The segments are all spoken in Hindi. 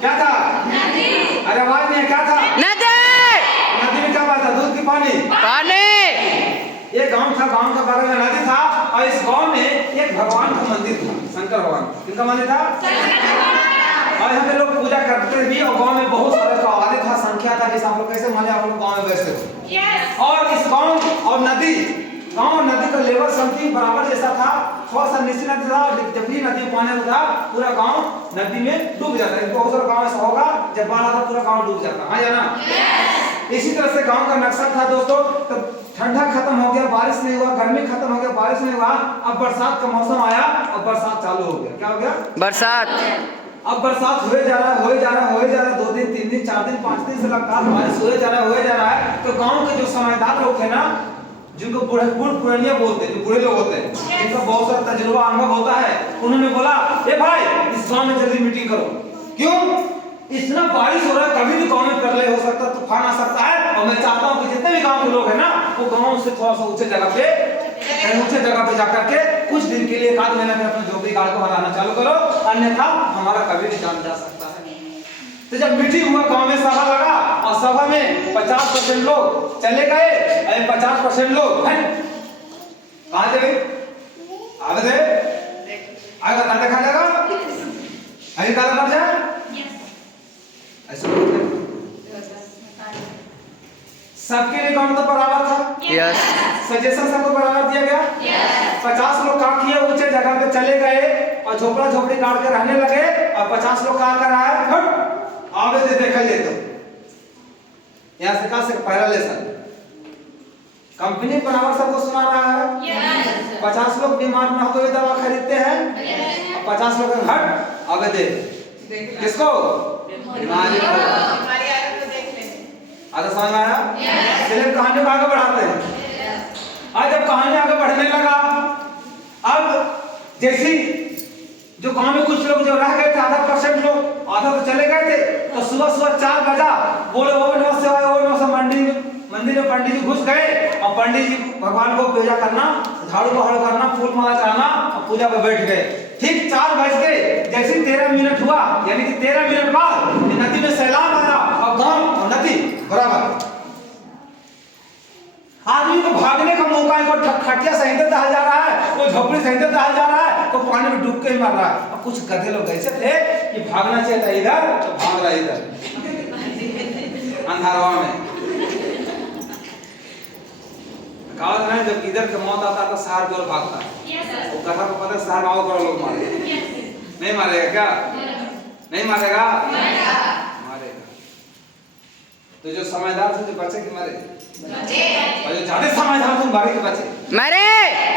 क्या था? नदी। अरे आवाज नहीं है, क्या था? नदी। नदी में क्या बात था? दूध की पानी? पानी। ये गांव था, गांव का बगल में नदी था और इस गांव में एक भगवान का मंदिर था, शंकर भगवान। किनका मंदिर था? और यहाँ पे लोग पूजा करते भी और गांव में बहुत सारे का आबादी था, संख्या था। जैसे आप लोग कैसे माने आप लोग गांव में बैठते हो। और इस गांव और नदी, गांव और नदी का लेवल समथिंग बराबर जैसा था। थोड़ा सा नीचे नदी था और जब भी नदी में पानी होता पूरा गांव नदी में डूब जाता है। बहुत सारा गांव ऐसा होगा जब बाढ़ आता पूरा गांव डूब जाता। हाँ या ना? इसी तरह से गांव का नक्शा था दोस्तों। तो ठंडा खत्म हो गया, बारिश नहीं हुआ, गर्मी खत्म हो गया, बारिश नहीं हुआ। अब बरसात का मौसम आया और बरसात चालू हो गया। क्या हो गया? बरसात। अब बरसात हुए जा रहा है, हुए जा रहा है, हुए जा रहा है। 2 दिन 3 दिन 4 दिन 5 दिन से लगातार बारिश हुए जा रहा है, हुए जा रहा है। तो गांव के जो समझदार लोग थे ना, जिनको पुरानिया बोलते हैं, जो बूढ़े लोग होते हैं, जिनका बहुत सारा तजुर्बा अनुभव होता है, उन्होंने बोला ए भाई इस गांव में जल्दी मीटिंग करो। क्यों? इतना बारिश हो रहा है, कभी भी गांव में प्रलय हो सकता है, तूफान आ सकता है। और मैं चाहता हूं कि जितने भी गांव के लोग हैं ना, वो गांव से थोड़ा सा ऊंचे जगह पे जाकर के कुछ दिन के लिए 1 महीना में अपने झोपड़ी गाड़ को हराना चालू करो, अन्यथा हमारा कभी भी जान जा सकता है। तो जब मीटिंग हुआ, गांव में सभा लगा और सभा में 50% लोग चले गए, 50% लोग कहां थे? आगे थे, आगे का देखा जाएगा, आगे का लग जाए ऐसे सबके लिए काम तो बराबर था। यस। सजेशन सबको बराबर दिया गया। यस। 50 लोग काम किए, ऊंचे जगह पे चले गए और झोपड़ा झोपड़ी काट के रहने लगे। और 50 लोग क्या कर रहा है? आगे से देखा ले तो यहाँ से कहा से पहला लेसन कंपनी बराबर सबको सुना रहा है। यस। 50 लोग बीमार ना हो तो दवा खरीदते हैं। यस। 50 लोग हट आगे दे किसको? बीमारी को। आगे समझ आया? चलिए कहानी को आगे बढ़ाते हैं। आज जब कहानी आगे बढ़ने लगा, अब जैसी जो गांव में कुछ लोग जो रह गए थे, 0.5% लोग, आधा तो चले गए थे। तो सुबह 4 बजा बोले ओ नमः शिवाय, ओ नमः। मंदिर में पंडित जी घुस गए और पंडित जी भगवान को पूजा करना, झाड़ू बहाड़ू करना, फूल माला चढ़ाना और पूजा पे बैठ गए। ठीक 4 बज के जैसे 13 मिनट हुआ, यानी कि 13 मिनट बाद नदी में सैलाब आया और गांव और नदी बराबर। आदमी को भागने का मौका है, कोई खटिया सहित दहल जा रहा है, कोई झोपड़ी सहित दहल जा रहा है, कोई पानी में डूब के ही मर रहा है। और कुछ गधे लोग ऐसे थे कि भागना चाहिए था इधर तो भाग रहा इधर अंधारवा में। कहावत है जब इधर के मौत आता है तो शहर की ओर भागता है। वो कथा को पता है शहर गाँव का लोग मारे नहीं मारेगा क्या? नहीं मारेगा? मारेगा। तो जो समझदार थे जो बचे कि मरे? और जो ज्यादा समझदार थे मरे कि बचे? मरे।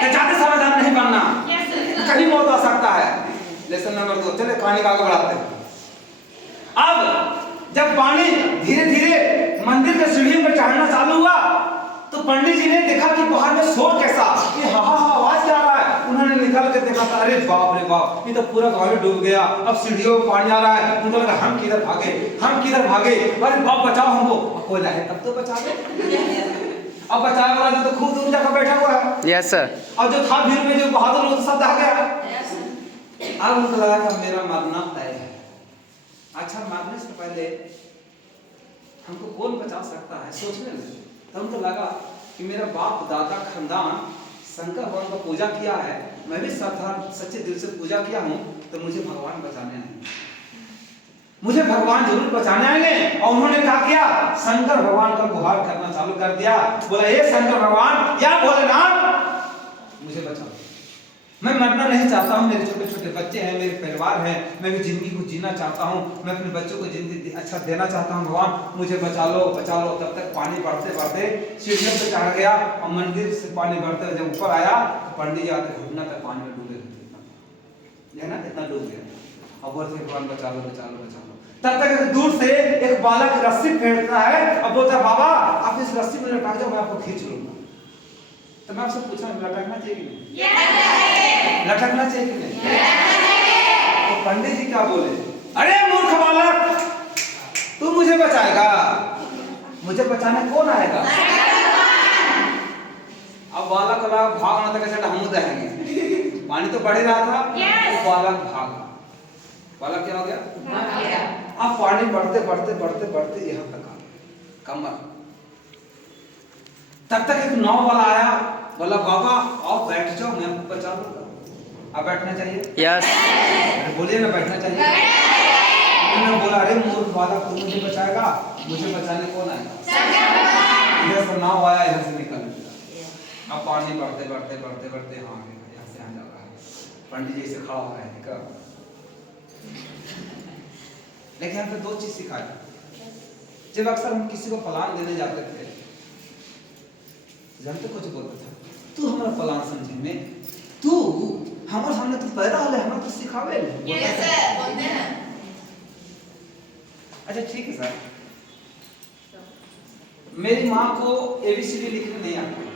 तो ज्यादा समझदार नहीं बनना, कहीं मौत आ सकता है। लेसन नंबर 2 चले कहानी का आगे बढ़ाते हैं। अब जब पानी धीरे धीरे मंदिर के सीढ़ियों पर चढ़ना चालू हुआ तो पंडित जी ने देखा कि बाहर में शोर कैसा, कि हा हा आवाज क्या आ रहा है। उन्होंने निकल के देखा, अरे बाप रे बाप, ये तो पूरा गांव डूब गया। अब सीढ़ियों में पानी आ रहा है। उनको लगा हम किधर भागे, हम किधर भागे, अरे बाप बचाओ हमको। कोई लाए तब तो बचा ले। अब बचाने वाला तो खूब दूर जाकर बैठा हुआ है। Yes sir. और जो था भीड़ में जो बहादुर लोग सब आ गया। अब उनको लगा कि मेरा मरना तय है। अच्छा मरने से पहले हमको कौन बचा सकता है, सोचने लगे। तो हमको लगा कि मेरा बाप दादा खानदान शंकर भगवान का पूजा किया है, मैं भी श्रद्धा सच्चे दिल से पूजा किया हूँ, तो मुझे भगवान बचाने आएंगे, मुझे भगवान जरूर बचाने आएंगे। और उन्होंने क्या किया? शंकर भगवान का गुहार करना चालू कर दिया। बोला हे शंकर भगवान या भोलेनाथ मुझे बचाओ, मैं मरना नहीं चाहता हूँ, मेरे छोटे छोटे बच्चे हैं, मेरे परिवार है, मैं भी जिंदगी को जीना चाहता हूँ, मैं अपने बच्चों को जिंदगी अच्छा देना चाहता हूँ, भगवान मुझे बचा लो बचा लो। तब तक पानी बढ़ते बढ़ते सीढ़ियों पे चढ़ गया और मंदिर से पानी बढ़ते जब ऊपर आया तो पंडित जी आते घुटना तक पानी में डूबे है ना, इतना डूब गया। और बोलते भगवान बचा लो बचा लो बचा लो। तब तक दूर से एक बालक रस्सी फेंकता है और बोलता है बाबा आप इस रस्सी में लटक जाओ, मैं आपको खींच लूंगा। तो मैं आपसे पूछा लटकना चाहिए कि नहीं? लटकना चाहिए कि नहीं? तो पंडित जी क्या बोले? अरे मूर्ख बालक, तू मुझे बचाएगा? मुझे बचाने कौन आएगा? अब बालक लगा भागना था, कैसे हम दहेंगे, पानी तो बढ़ ही रहा था। तो बालक भागा। बालक क्या हो गया? अब पानी बढ़ते बढ़ते बढ़ते बढ़ते यहाँ तक आ कमर। तब तक एक नाव वाला आया, बोला बाबा आओ बैठ जाओ, मैं आपको बचा लूंगा। अब बैठना चाहिए? यस। बोलिए ना, बैठना चाहिए। उन्होंने बोला अरे मूर्ख वाला, खुद मुझे बचाएगा, मुझे बचाने कौन आएगा? इधर से नाव आया, इधर से निकल गया। अब पानी बढ़ते बढ़ते बढ़ते बढ़ते हाँ यहाँ से आ जा रहा है। पंडित जी से खड़ा हो रहा है। लेकिन यहाँ पे दो चीज सिखाया। जब अक्सर हम किसी को प्लान देने जाते थे, जानते कुछ बोलता था, तू हमारा प्लान समझे में, तू हमारे सामने तो पैदा होले, हमारा तो सिखावे ले। बोलते हैं। अच्छा ठीक है सर। मेरी माँ को ABCD लिखने नहीं आता,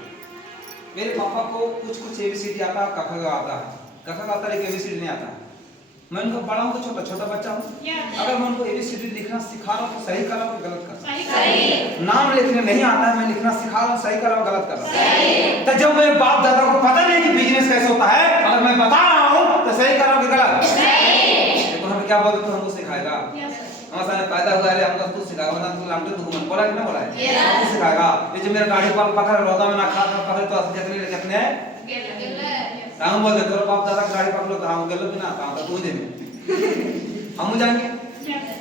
मेरे पापा को कुछ कुछ ABCD आता, कखा का आता है, कखा का आता लेकिन ABCD नहीं आता। मैं उनको बड़ा हूँ तो छोटा छोटा बच्चा हूँ, अगर मैं उनको ABCD लिखना सिखा रहा हूँ तो सही कर रहा हूँ, गलत कर रहा हूँ? नाम लिखने नहीं आता है, मैं लिखना सिखा रहा हूँ, सही कर रहा हूँ, गलत कर रहा हूँ? तो जब मेरे बाप दादा को पता नहीं कि बिजनेस कैसे होता है, अगर मैं बता रहा हूँ तो सही कर रहा हूँ कि गलत? देखो हम क्या बोलते, तो हमको सिखाएगा। हमारे सामने पैदा हुआ है, हमको तू सिखाएगा, मतलब तू लामटे तू मन बोला कि ना बोला है, तू सिखाएगा। ये जो मेरा गाड़ी पर पकड़ रोदा में ना खा पकड़ तो कितने हम बोलते तोरा बाप दादा गाड़ी पकड़ो तो हम गेलो कि ना काम तो तू दे हम जाएंगे।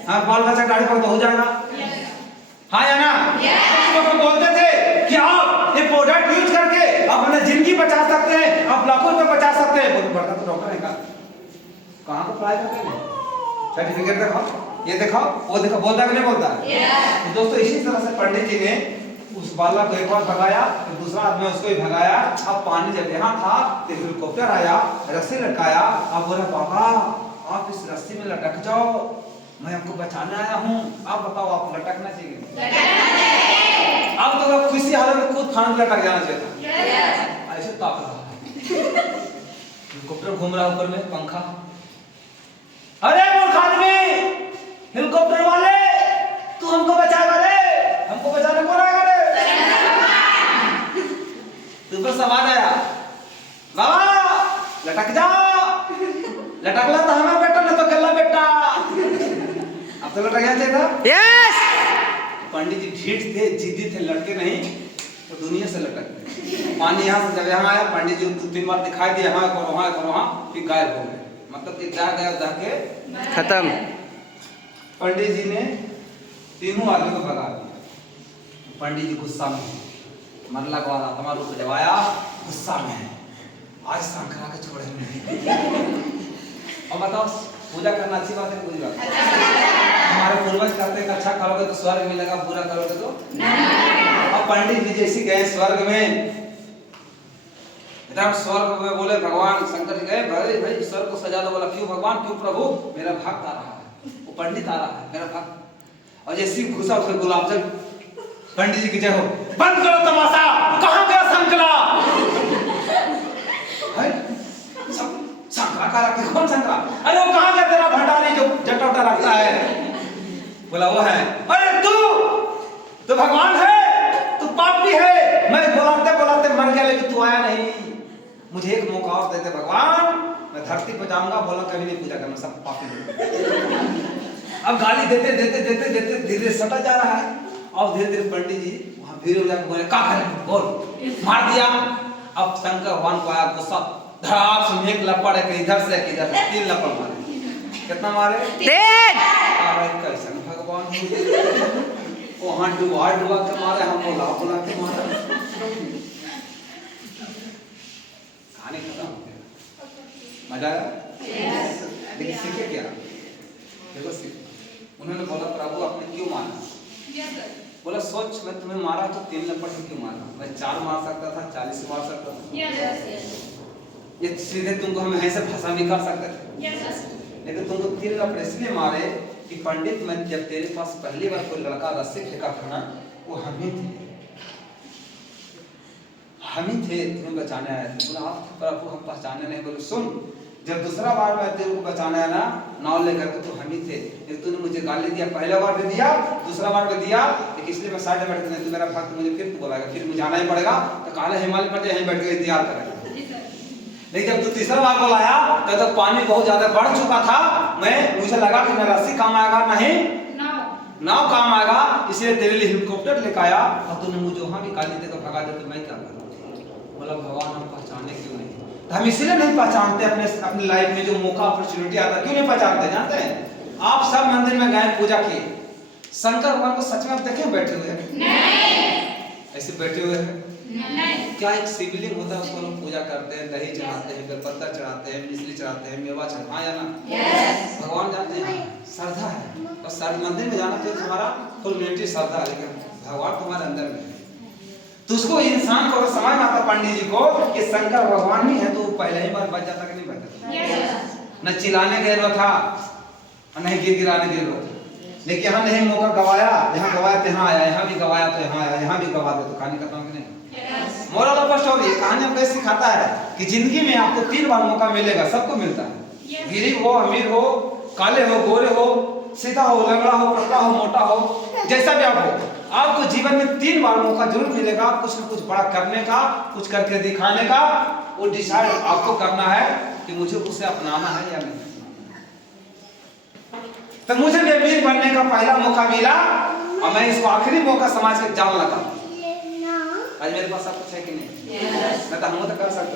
हाँ बाल बच्चा गाड़ी पकड़ तो हो जाएगा, हाँ या ना? तो बोलते थे कि आप ये प्रोडक्ट यूज करके आप अपनी जिंदगी बचा सकते हैं, आप लाखों रुपए बचा सकते हैं। बोल पड़ता तो डॉक्टर है का कहाँ को पढ़ाई करते हैं? सर्टिफिकेट दिखाओ, ये दिखाओ, वो दिखाओ, बोलता कि नहीं बोलता? तो दोस्तों इसी तरह से पंडित जी ने उस बालक को एक बार भगाया, फिर दूसरा आदमी उसको भी भगाया। अब पानी जब यहाँ था तो हेलीकॉप्टर आया, रस्सी लटकाया। अब बोला बाबा आप इस रस्सी में लटक जाओ, मैं आपको बचाने आया हूँ। आप बताओ आप लटकना चाहिए? अब तो खुशी हालत में कूद फान लटक जाना चाहिए था। ऐसे ताक रहा हेलीकॉप्टर घूम रहा ऊपर में पंखा। अरे मूर्ख आदमी, हेलीकॉप्टर वाले तू हमको बचाएगा रे, हमको बचाने कौन आएगा रे? तू बस आवाज आया बाबा लटक जा, लटकला तो हमें बेटा ना तो गल्ला बेटा। अब तो लटक गया था। यस। पंडित जी ढीठ थे, जिद्दी थे, लटके नहीं तो दुनिया से लटक गए। पानी यहाँ से जब यहाँ आया, पंडित जी को 2-3 बार दिखाई दिया, हाँ करो हाँ करो हाँ, फिर गायब हो गए। मतलब कि जा गया जा के खत्म। पंडित जी ने तीनों आदमी को भगा दिया। पंडित जी गुस्सा में, मरला को आत्मा रूप जवाया, गुस्सा में है, आज शंकरा के छोड़े नहीं। और बताओ पूजा करना अच्छी बात है बुरी बात? हमारे पूर्वज कहते हैं अच्छा करोगे तो स्वर्ग मिलेगा, बुरा करोगे तो नहीं। अब पंडित जी जैसे गए स्वर्ग में, स्वर्ग में बोले भगवान शंकर जी गए, भाई स्वर्ग को सजा दो। बोला क्यों भगवान, क्यों प्रभु? मेरा भक्त आ रहा है, वो पंडित आ रहा है मेरा भक्त। और जैसे घुसा उसमें गुलाब जल, पंडित जी की जय हो, बंद करो तमाशा, कहाँ गया शंकरा? शंकरा का रखते कौन शंकरा? अरे वो कहाँ गया तेरा भंडारी जो जटा उटा रखता है? बोला वो है। अरे तू भगवान है, तू पापी है, मैं बुलाते बुलाते मर गया लेकिन तू आया नहीं। मुझे एक मौका और दे दे भगवान, मैं धरती पर जाऊंगा। बोला कभी नहीं पूजा करना, सब पापी। अब गाली देते देते देते देते धीरे सटा जा रहा है। और धीरे धीरे पंडित जी वहां भीड़ हो जाकर बोले क्या करें, बोल, मार दिया। अब शंकर भगवान को आया गुस्सा, धड़ाक से एक लपड़ है, इधर से इधर 3 लपड़ मारे। कितना मारे? 3। कैसे भगवान वहां डुबा डुबा के मारे, हम बोला बोला के मारे। कहानी खत्म हो गया, मजा आया? लेकिन सीखे क्या? देखो सीखे। उन्होंने बोला प्रभु आपने क्यों मारा? बोला सोच, मैं तुम्हें मारा तो 3 लपड़ से क्यों मारा? मैं 4 मार सकता था, 40 मार सकता था। ये सीधे तुमको हम ऐसे भाषा भी कर सकते थे, लेकिन तुमको 3 लपड़ इसलिए मारे कि पंडित, मैं जब तेरे पास पहली बार कोई लड़का रस्सी फेंका था ना, वो हम ही थे, तुम्हें बचाने आए थे। बोला आप प्रभु हम पहचाने नहीं। बोले सुन, जब दूसरा बार मैं तेरे को बचाने आया ना नाव लेकर के, तो हम ही थे, लेकिन तूने मुझे गाली दिया, पहला बार भी दिया, दूसरा बार भी दिया, लेकिन इसलिए मैं साइड में बैठ के, तू मेरा भक्त, मुझे फिर तू बुलाएगा, फिर मुझे आना ही पड़ेगा। तो काला हिमालय पर यहीं बैठ के इंतजार करेगा। लेकिन जब तू तीसरा बार बुलाया तब तो पानी बहुत ज्यादा बढ़ चुका था, मुझे लगा कि मेरा रस्सी काम आएगा नहीं, नाव काम आएगा, इसलिए तेरे लिए हेलीकॉप्टर लेकर आया और तूने मुझे वहां भी गाली देकर भगा दे तो मैं क्या करूं? बोला भगवान हम पहचाने क्यों नहीं? तो हम इसलिए नहीं पहचानते अपने लाइफ में जो मौका अपॉर्चुनिटी आता क्यों नहीं पहचानते? जानते हैं आप सब मंदिर में गए पूजा किए, शंकर भगवान को सच में आप देखे बैठे हुए हैं? नहीं। ऐसे बैठे हुए हैं? नहीं। क्या एक शिवलिंग होता है उसको लोग पूजा करते हैं, दही चढ़ाते हैं, बेलपत्र चढ़ाते हैं, मिश्री चढ़ाते हैं, मेवा चढ़ाते हैं, ना? भगवान जानते हैं श्रद्धा है और सर मंदिर में जाना तो तुम्हारा फुल मिलिट्री श्रद्धा है, लेकिन भगवान तुम्हारे अंदर में है। तो उसको इंसान को समझ में आता पंडित जी को कि शंकर भगवान ही है तो पहले ही बार बच जाता कि नहीं बचता? न चिल्लाने गए रो था और नहीं गिर गिराने गए रो, लेकिन यहाँ नहीं मौका गवाया, यहाँ गवाया तो यहाँ आया, यहाँ भी गवाया तो यहाँ आया, यहाँ भी गवा दे तो कहानी खत्म कि नहीं? मोरल ऑफ स्टोरी कहानी हमको सिखाता है कि जिंदगी में आपको 3 बार मौका मिलेगा, सबको मिलता है, गरीब हो, अमीर हो, काले हो, गोरे हो, सीधा हो, लंगड़ा हो, पतला हो, मोटा हो, जैसा भी आप हो, आपको जीवन में 3 बार मौका जरूर मिलेगा कुछ न कुछ बड़ा करने का, कुछ करके दिखाने का। वो डिसाइड आपको करना है कि मुझे उसे अपनाना है या नहीं। तो मुझे भी अमीर बनने का पहला मौका मिला और मैं इसको आखिरी मौका समाज के जान लगा। आज मेरे पास सब कुछ है कि नहीं? मैं तो हम तो कर सकते